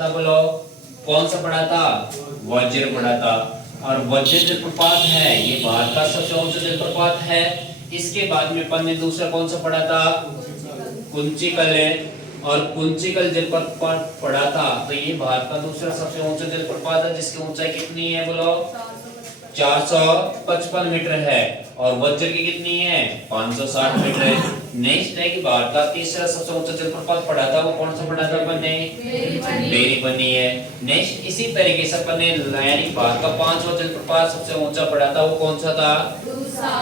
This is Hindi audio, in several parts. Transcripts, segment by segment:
था बोलो, कौन सा पढ़ा था? वज्र पढ़ा था। और वज्र जलप्रपात है, ये भारत का सबसे ऊंचा जलप्रपात है। इसके बाद में अपन ने दूसरा कौन सा पढ़ा था? कुंचिकल है। और कुंचिकल जलप्रपात पढ़ा था, तो ये भारत का दूसरा सबसे ऊंचा जलप्रपात है, जिसकी ऊंचाई कितनी है बोलो? 455 मीटर है। और वज्र की कितनी है? 560 मीटर है। नेक्स्ट है कि भारत का तीसरा सबसे ऊंचा जलप्रपात पढ़ा था, वो कौन सा पढ़ा था अपन ने? बेरीपनी है। नेक्स्ट इसी तरीके से अपन ने यानी भारत का पांचवा जलप्रपात सबसे ऊंचा पढ़ा था, वो कौन सा था?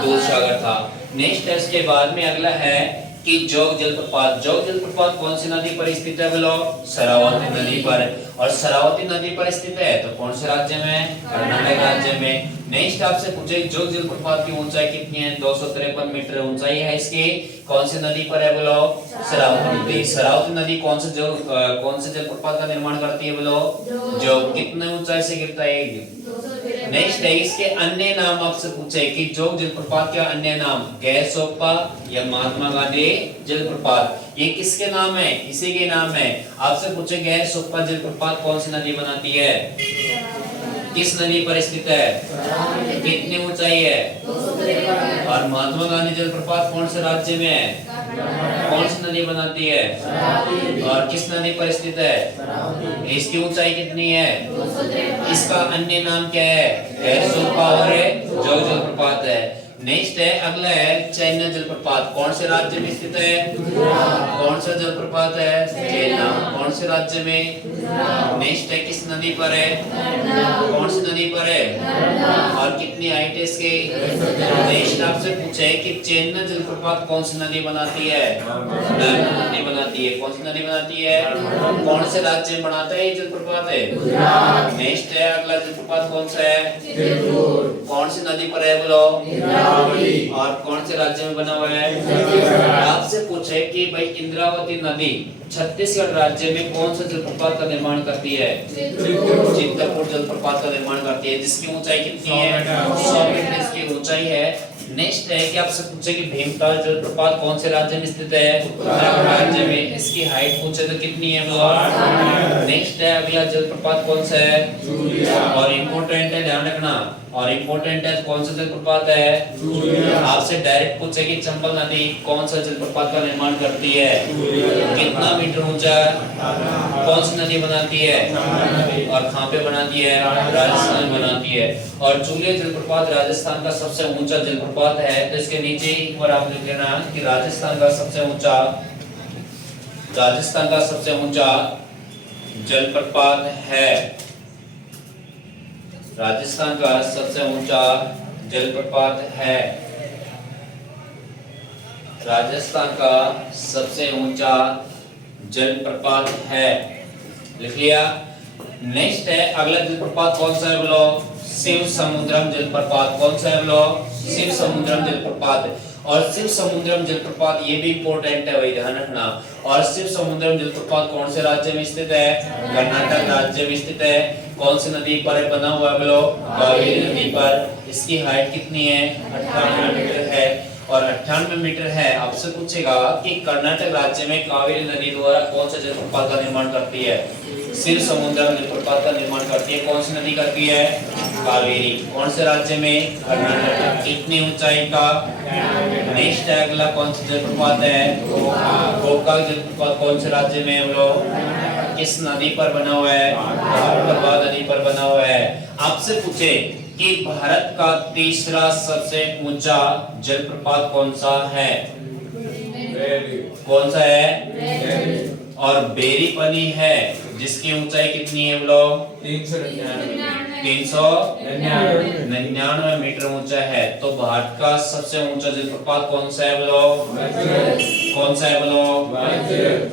दूधसागर था। नेक्स्ट है इसके बाद में अगला है कि जोग जलप्रपात। जोग जलप्रपात कौन सी नदी पर स्थित है बोलो? शरावती नदी पर। और शरावती नदी पर स्थित है तो कौन से राज्य में? कर्नाटक राज्य में। नेक्स्ट आपसे पूछे जोग जलप्रपात की ऊंचाई कितनी है? 253 मीटर ऊंचाई है इसकी। कौन सी नदी पर है बोलो? शरावती नदी। शरावती नदी कौन से जलप्रपात का निर्माण करती है बोलो? जोग। कितने ऊंचाई से गिरता है? नेक्स्ट है इसके अन्य नाम आपसे पूछे कि जोग जलप्रपात के अन्य नाम गैसोप्पा या महात्मा गांधी जलप्रपात, ये किसके नाम है? इसी के नाम है। आपसे पूछे गैसोप्पा जलप्रपात कौन सी नदी बनाती है? किस नदी पर स्थित है? कितनी ऊंचाई है? और महात्मा गांधी जलप्रपात कौन से राज्य में है? कौन सी नदी बनाती है? और किस नदी पर स्थित है? इसकी ऊंचाई कितनी है? इसका अन्य नाम क्या है? गैसोप्पा और जोग जलप्रपात है। नेक्स्ट है अगला है चैन्ना जलप्रपात। कौन से राज्य में स्थित है? कौन सा जलप्रपात है? चैन्ना। कौन से राज्य में? नेक्स्ट है किस नदी पर है? कौन सी नदी पर है? और कितनी हाइट है इसकी? नेक्स्ट आपसे पूछे कि चैन्ना जलप्रपात कौन सी नदी बनाती है? नर्मदा नदी बनाती है। कौन सी नदी बनाती है? कौन से राज्य में बनाता है ये जलप्रपात है? नेक्स्ट है अगला जलप्रपात कौन सा है? कौन सी नदी पर है बोलो? और कौन से राज्य में बना हुआ है? आपसे पूछे कि भाई इंद्रावती नदी छत्तीसगढ़ राज्य में कौन सा जलप्रपात का निर्माण करती है? चित्रकूट जलप्रपात का निर्माण करती है, जिसकी ऊंचाई कितनी है? 100 मीटर इसकी ऊंचाई है। नेक्स्ट है कि आपसे पूछे कि भीमताल जलप्रपात कौन से राज्य में स्थित है? उत्तराखंड राज्य में। इसकी हाइट पूछे तो कितनी है? नेक्स्ट है अगला जलप्रपात कौन सा है? और इम्पोर्टेंट है, ध्यान रखना। और इम्पोर्टेंट है कौन सा जलप्रपात है? आपसे डायरेक्ट पूछे कि चंबल नदी कौन सा जलप्रपात का निर्माण करती है? कितना मीटर ऊंचा? कौन सी नदी बनाती है? और कहां पे बनाती है? राजस्थान में बनाती है। और चूलिया जलप्रपात राजस्थान का सबसे ऊंचा जलप्रपात है। तो इसके नीचे एक बार आप लिख लेना कि राजस्थान का सबसे ऊंचा जलप्रपात है। राजस्थान का सबसे ऊंचा जलप्रपात है। राजस्थान का सबसे ऊंचा जलप्रपात है। लिख लिया। नेक्स्ट है अगला जलप्रपात कौन सा है बोलो? शिव समुद्रम जलप्रपात। कौन सा है बोलो? शिव समुद्रम जलप्रपात। और शिव समुद्रम जलप्रपात ये भी इंपॉर्टेंट है, वही ध्यान रखना। और शिव समुद्रम जलप्रपात कौन से राज्य में स्थित है? कर्नाटक राज्य में स्थित है। कौन सी नदी पर बना हुआ है बोलो? कावेरी नदी पर। इसकी हाइट कितनी है? 98 मीटर है। और 98 मीटर है। आपसे पूछेगा कि कर्नाटक राज्य में कावेरी नदी द्वारा कौन सा जलप्रपात का निर्माण करती है? शिव समुद्रम जलप्रपात का निर्माण करती है। कौन सी नदी करती है? कावेरी। कौन से राज्य में? कर्नाटक। कितनी ऊंचाई का? नेक्स्ट है अगला कौन सा जलप्रपात है? गोकाक जलप्रपात कौन से राज्य में है बोलो? किस नदी पर बना हुआ है? गंगा नदी पर बना हुआ है। आपसे पूछे कि भारत का तीसरा सबसे ऊंचा जलप्रपात कौन सा है? कौन सा है? और बेरीपनी है, जिसकी ऊंचाई कितनी है बोलो? 399 मीटर ऊंचा है। तो भारत का सबसे ऊंचा जलप्रपात कौन सा है बोलो? कौन सा है बोलो?